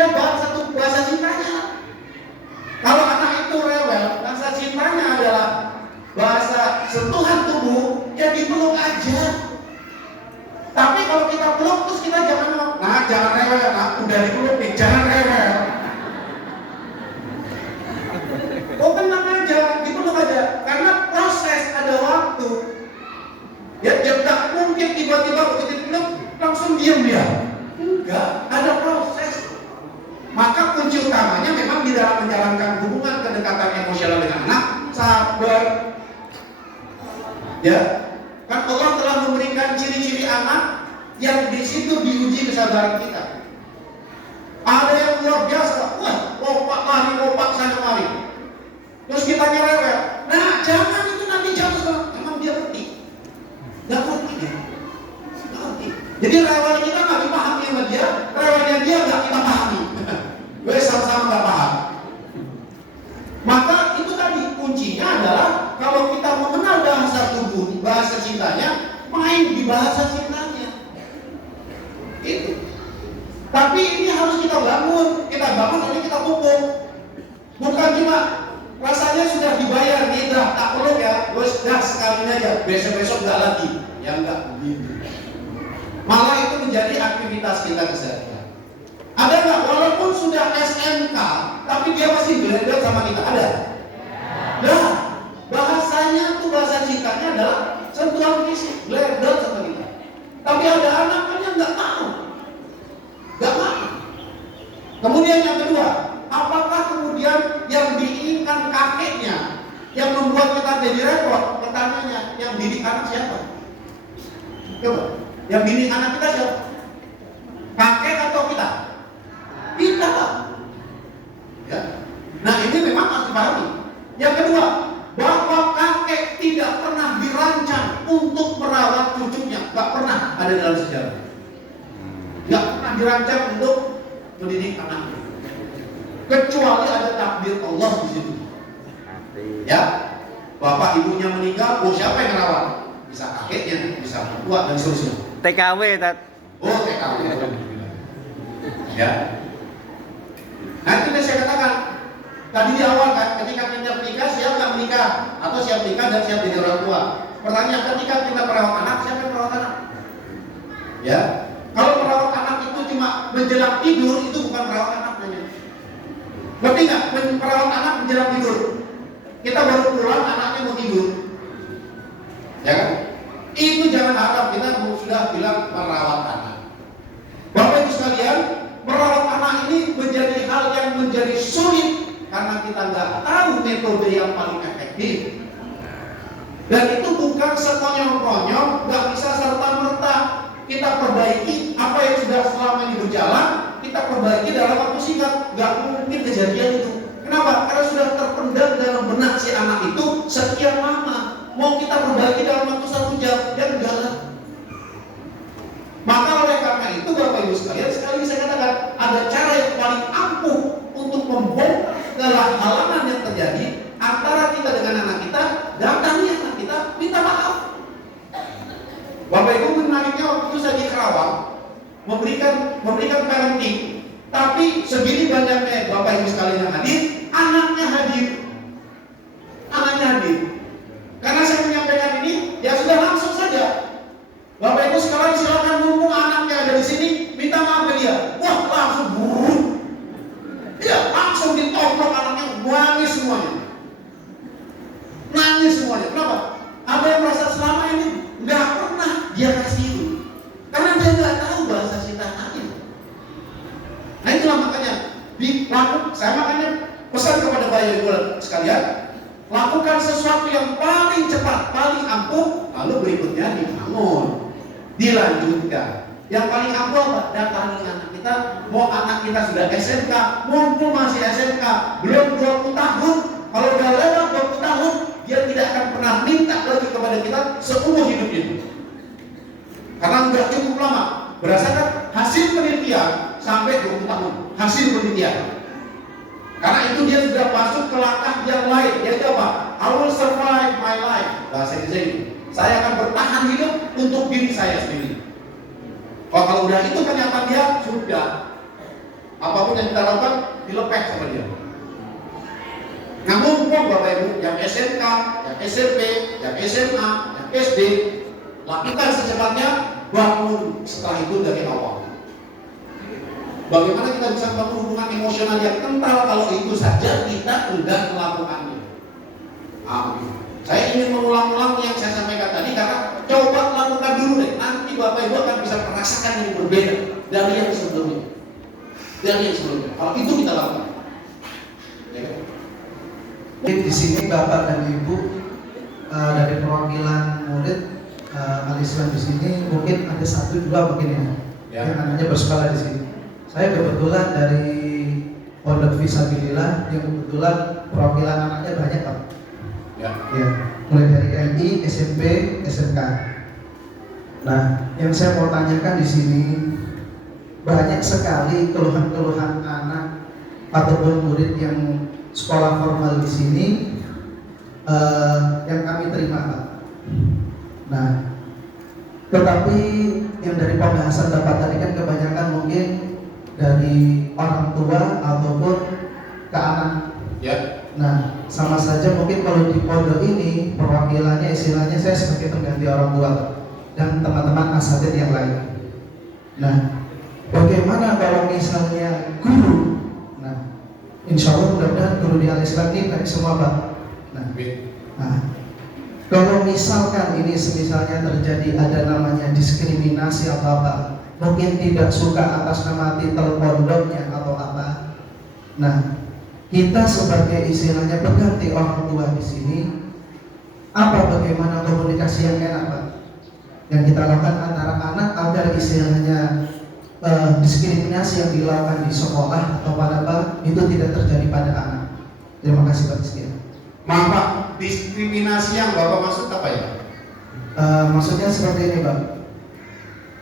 dia satu bahasa cintanya. Kalau anak itu rewel, bahasa cintanya adalah bahasa sentuhan tubuh, ya dipeluk aja. Tapi kalau kita peluk terus kita jangan rewel, udah dipeluk nih, jangan rewel. Oh tenang aja, dipeluk aja, karena proses ada waktu. Ya tidak mungkin tiba-tiba begitu dipeluk langsung diam dia. Enggak, ada proses. Maka kunci utamanya memang di dalam menjalankan hubungan kedekatan emosional dengan anak, sabar. Ya, kan Allah telah memberikan ciri-ciri anak yang di situ diuji kesabaran kita. Ada yang luar biasa, wah, lompat sana mari. Terus kita rewel. Nah, jangan itu nanti jatuh. Emang dia ngerti? Nggak ngerti ya? Nggak ngerti. Jadi rewel kita nggak dipahami sama dia, rewelnya dia nggak kita pahami. Gue sama-sama nggak paham. Maka itu tadi kuncinya adalah kalau kita mengenal bahasa tubuh, bahasa cintanya, main di bahasa cintanya. Itu. Tapi ini harus kita bangun ini kita pupuk. Bukan cuma rasanya sudah dibayar nih, tak perlu ya, gue sudah sekalinya aja, besok-besok nggak lagi. Ya nggak begitu. Malah itu menjadi aktivitas kita keseharian. Ada nggak walaupun sudah SMK, tapi dia masih blender sama kita? Ada? Nah, bahasanya tuh bahasa cintanya adalah sentuhan fisik, blender sama kita. Tapi ada anak kan yang nggak tahu. Kemudian yang kedua, apakah kemudian yang diinginkan kakeknya yang membuat kita jadi repot? Pertanyaannya, yang didik anak siapa? Coba, yang didik anak kita siapa? Kakek atau kita? Kita lah. Ya. Nah ini memang harus dipahami. Yang kedua, bahwa kakek tidak pernah dirancang untuk merawat cucunya, nggak pernah ada dalam sejarah. Nggak pernah dirancang untuk mendidik anak, kecuali ada takdir Allah di situ. Ya, bapak ibunya meninggal, siapa yang merawat? Bisa kakeknya, bisa mertua dan seterusnya. TKW, Tat. Oh, TKW. Ya. Nah itu yang saya katakan tadi di awal kan, ketika kita menikah, siap nggak menikah? Atau siap menikah dan siap jadi orang tua? Pertanyaan, ketika kita merawat anak, siapa yang merawat anak? Ya. Kalau merawat anak itu cuma menjelang tidur, itu bukan merawat anak namanya. Ngerti nggak? Merawat anak menjelang tidur. Kita baru pulang, anaknya mau tidur. Ya kan? Itu jangan harap kita sudah bilang merawat anak. Bapak Ibu sekalian, merawat anak ini menjadi hal yang menjadi sulit karena kita nggak tahu metode yang paling efektif. Dan itu bukan sekonyol-konyol, nggak bisa serta-merta. Kita perbaiki apa yang sudah selama ini berjalan, kita perbaiki dalam waktu singkat. Gak mungkin kejadian itu. Kenapa? Karena sudah terpendam dalam benak si anak itu sekian lama. Mau kita perbaiki dalam waktu 1 jam, ya enggak lah. Maka oleh karena itu Bapak Ibu sekalian, sekali lagi saya katakan, ada cara yang paling ampuh untuk membongkar segala halangan yang terjadi antara kita dengan anak kita. Datangi anak kita, minta maaf. Bapak Ibu menariknya waktu itu saya di Kerawang memberikan parenting, tapi segini banyaknya Bapak Ibu sekalian yang hadir, anaknya hadir. Karena saya menyampaikan ini, ya sudah langsung saja. Bapak Ibu sekalian silakan, mumpung anaknya ada di sini, minta maaf ke dia. Wah langsung buruk. Ya langsung ditoplok anaknya, nangis semuanya. Kenapa? Ada yang merasa selama ini nggak pernah dia kasih itu, karena dia nggak tahu bahasa cinta anaknya. Nah itulah makanya saya makanya pesan kepada Bapak Ibu sekalian, lakukan sesuatu yang paling cepat, paling ampuh, lalu berikutnya dibangun, dilanjutkan. Yang paling ampuh apa? Datangi anak kita. Mau anak kita sudah SMK, mumpung masih SMK, belum 20 tahun. Kalau udah lewat 20 tahun, dia tidak akan pernah minta lagi kepada kita seumur hidupnya. Karena udah cukup lama. Berdasarkan hasil penelitian sampai 20 tahun. Hasil penelitian. Karena itu dia sudah masuk ke langkah yang lain. Yaitu apa? I will survive my life. Bahasa Indonesia ini. Saya akan bertahan hidup untuk diri saya sendiri. Kalau udah itu kenyataan dia, sudah. Apapun yang kita lakukan dilepeh sama dia. Nah, mumpung Bapak Ibu yang SMK, yang SMP, yang SMA, yang SD, lakukan secepatnya, bangun setelah itu dari awal. Bagaimana kita bisa membangun hubungan emosional yang kental kalau itu saja kita enggan melakukannya? Amin. Saya ingin mengulang-ulang yang saya sampaikan tadi karena coba lakukan dulu deh. Nanti Bapak Ibu akan bisa merasakan yang berbeda dari yang sebelumnya. Kalau itu kita lakukan. Ya kan? Di sini Bapak dan Ibu dari perwakilan murid Al-Islam di sini mungkin ada 1-2 mungkin ya, yang anaknya bersekolah di sini. Saya kebetulan dari Pondok Fisabilillah yang kebetulan perwakilan anaknya banyak Pak. Ya, mulai dari MI, SMP, SMK. Nah, yang saya mau tanyakan di sini banyak sekali keluhan-keluhan anak ataupun murid yang sekolah formal di sini yang kami terima Pak. Nah, tetapi yang dari pembahasan Bapak tadi kan kebanyakan mungkin dari orang tua ataupun ke anak. Ya. Nah, sama saja mungkin kalau di pondok ini perwakilannya istilahnya saya sebagai pengganti orang tua dan teman-teman asatidz yang lain. Nah, bagaimana kalau misalnya guru? Nah, insya Allah mudah-mudahan guru di Al-Islam ini baik semua Pak. Nah, kalau misalkan ini semisalnya terjadi ada namanya diskriminasi atau apa, mungkin tidak suka atas nama titel pondoknya atau apa. Nah, kita sebagai istilahnya pengganti orang tua di sini, bagaimana komunikasi yang enak Pak? Yang kita lakukan antara anak agar istilahnya diskriminasi yang dilakukan di sekolah atau pada Pak itu tidak terjadi pada anak. Terima kasih Pak sekian. Maaf Pak, diskriminasi yang Bapak maksud apa ya? Maksudnya seperti ini Pak.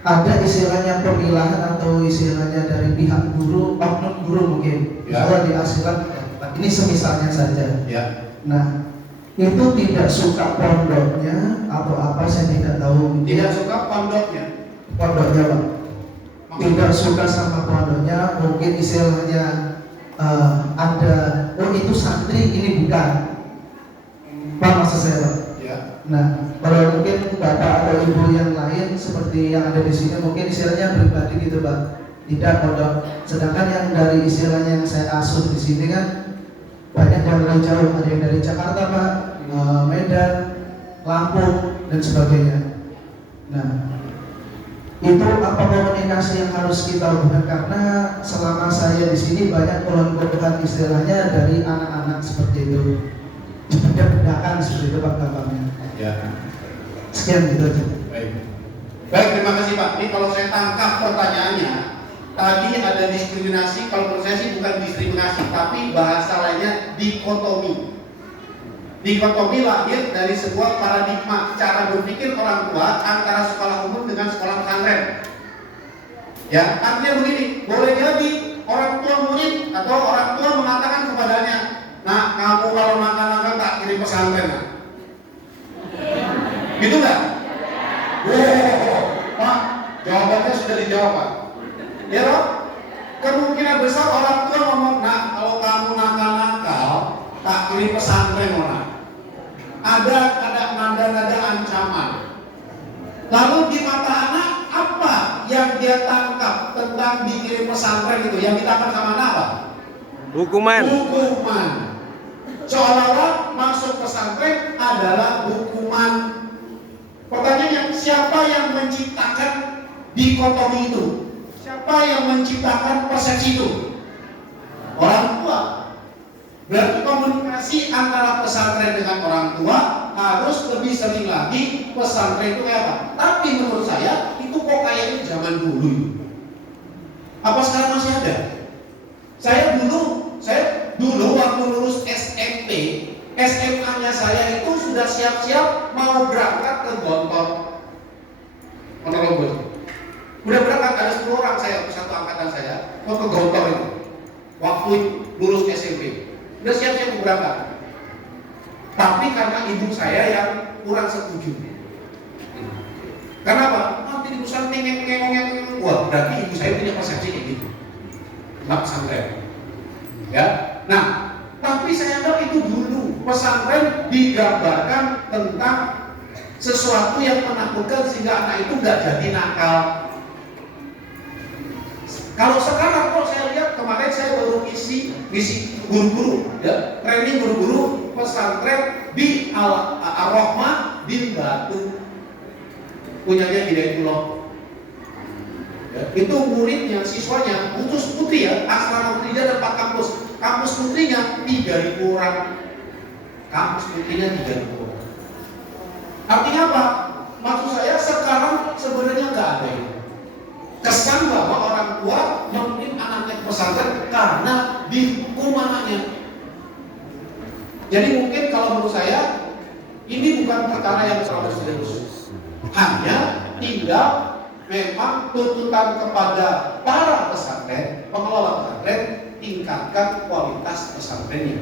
Ada istilahnya pemilahan atau istilahnya dari pihak guru, oknum guru mungkin. Kalau di Al-Islam, ini semisalnya saja. Ya. Nah, itu tidak suka pondoknya atau apa saya tidak tahu. Tidak suka pondoknya. Pondoknya Pak. Tidak suka sama pondoknya, mungkin istilahnya ada, oh itu santri, ini bukan. Pak maksud saya Pak. Ya. Nah, kalau mungkin bapak atau ibu yang lain seperti yang ada di sini mungkin istilahnya pribadi gitu Pak, tidak pondok. Sedangkan yang dari istilahnya yang saya asuh di sini kan banyak yang dari jauh, ada yang dari Jakarta Pak, Medan, Lampung dan sebagainya. Nah, itu apa komunikasi yang harus kita lakukan karena selama saya di sini banyak keluhan-keluhan istilahnya dari anak-anak seperti itu. Bedakan seperti itu Pak gampangnya. Ya. Sekian gitu aja. Baik, terima kasih Pak. Ini kalau saya tangkap pertanyaannya, tadi ada diskriminasi. Kalau menurut saya sih bukan diskriminasi, tapi bahasa lainnya dikotomi. Dikotomi lahir dari sebuah paradigma cara berpikir orang tua antara sekolah umum dengan sekolah pesantren. Ya, artinya begini, boleh jadi orang tua murid atau orang tua mengatakan kepadanya, nah kamu kalau makan-makan tak kirim pesantren nah. Gitu nggak? Pak, jawabannya sudah dijawab Pak. Ya loh, kemungkinan besar orang tua ngomong, nah kalau kamu nakal-nakal tak kirim pesantren orang. Ada nada-nada ancaman. Lalu di mata anak apa yang dia tangkap tentang dikirim pesantren itu? Yang ditangkap sama anak apa? Hukuman. Seolah-olah masuk pesantren adalah hukuman. Pertanyaannya, siapa yang menciptakan dikotomi itu? Siapa yang menciptakan persepsi itu? Orang tua. Berarti komunikasi antara pesantren dengan orang tua harus lebih sering lagi. Pesantren itu kayak apa? Tapi menurut saya itu kok kayaknya zaman dulu. Apa sekarang masih ada? Saya dulu waktu lulus SMP, SMA-nya saya itu sudah siap-siap mau berangkat ke Gontor. Udah berangkat, ada 10 orang saya, satu angkatan saya mau ke Gontor itu. Waktu lulus SMP, udah siap-siap mau berangkat. Tapi karena ibu saya yang kurang setuju. Karena apa? Nanti di pesan ngomong, wah berarti ibu saya punya persepsi kayak gitu. pesantren. Ya, nah, tapi saya anggap itu dulu pesantren digambarkan tentang sesuatu yang menakutkan sehingga anak itu nggak jadi nakal. Kalau sekarang kok saya lihat, kemarin saya baru misi guru-guru, ya, training guru-guru pesantren di Ar-Rahmah bin Batu, punyanya Hidayatullah. Ya, itu muridnya, siswanya, khusus putri ya, asrama putri ada 4 kampus. Kampus putrinya 3.000 orang. Kampus putrinya 3.000 orang. Artinya apa? Maksud saya sekarang sebenarnya nggak ada itu. Kesan bahwa orang tua memimpin anaknya ke pesantren karena dihukum anaknya. Jadi mungkin kalau menurut saya ini bukan perkara yang terlalu serius. Hanya tinggal memang tuntutan kepada para pesantren, pengelola pesantren, tingkatkan kualitas pesantrennya.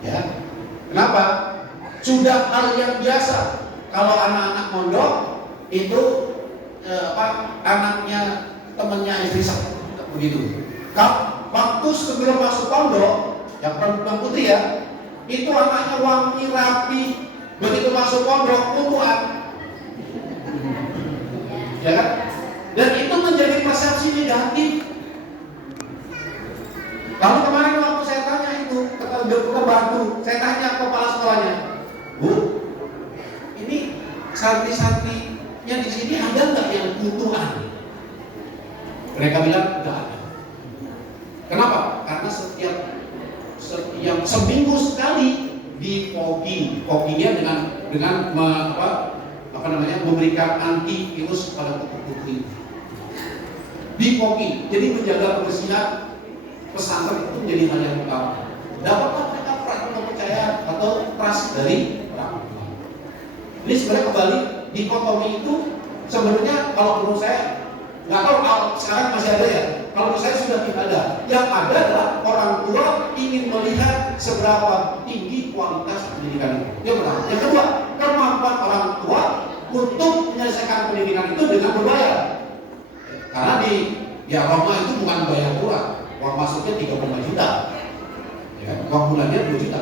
Ya, kenapa? Sudah hal yang biasa kalau anak-anak mondok itu anaknya temannya istri saya begitu. Waktu sebelum masuk pondok, yang perempuan putri ya, itu anaknya wangi rapi. Begitu masuk pondok, kutuan. Ya kan? Dan itu menjadi persepsi negatif. Lalu kemarin waktu saya tanya itu ke Batu, saya tanya ke kepala sekolahnya, Bu, ini santri-santrinya di sini ada nggak yang kutuan? Mereka bilang nggak ada. Kenapa? Karena setiap seminggu sekali di foggingnya dengan memberikan antivirus pada putri. Di fogging, jadi menjaga kebersihan pesantren itu menjadi hal yang utama. Dapatkah mereka kepercayaan atau trust dari orang tua? Ini sebenarnya kembali dikotomi itu sebenarnya kalau menurut saya nggak tahu sekarang masih ada ya. Kalau menurut saya sudah tidak ada. Yang ada adalah orang tua ingin melihat seberapa tinggi kualitas pendidikan itu. Yang pertama. Yang kedua, kemampuan orang tua untuk menyelesaikan pendidikan itu dengan berbayar. Karena di Ar-Rahmah itu bukan bayar murah. Uang masuknya 3,5 juta, ya, uang bulannya 2 juta.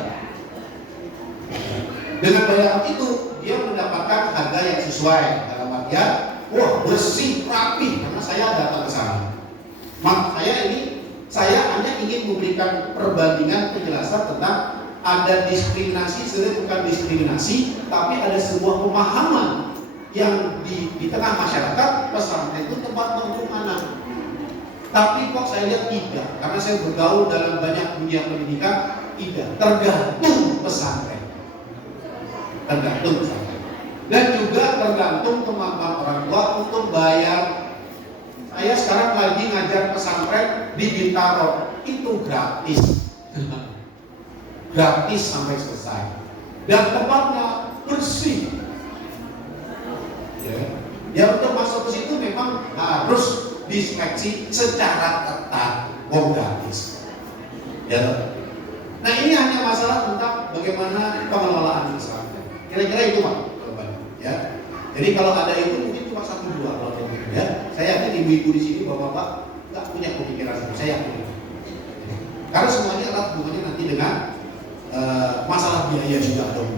Dengan bayaran itu dia mendapatkan harga yang sesuai dalam artian, wah bersih, rapi. Karena saya datang ke sana. Saya hanya ingin memberikan perbandingan penjelasan tentang ada diskriminasi, sebenarnya bukan diskriminasi, tapi ada sebuah pemahaman yang di tengah masyarakat pesantren itu tempat menghukum anak. Tapi kok saya lihat tidak, karena saya bergaul dalam banyak dunia pendidikan, tidak, tergantung pesantren. Dan juga tergantung kemampuan orang tua untuk bayar. Saya sekarang lagi ngajar pesantren di Bintaro, itu gratis. Gratis sampai selesai. Dan tempatnya bersih. Ya, untuk masuk ke situ memang harus diseleksi secara ketat, gratis. Ya. Nah ini hanya masalah tentang bagaimana pengelolaan pesantren. Kira-kira itu Pak. Ya. Jadi kalau ada itu mungkin cuma 1-2 kalau gitu ya. Saya yakin ibu-ibu di sini bapak-bapak nggak punya pemikiran seperti saya yakin. Karena semuanya adalah hubungannya nanti dengan masalah biaya juga dong.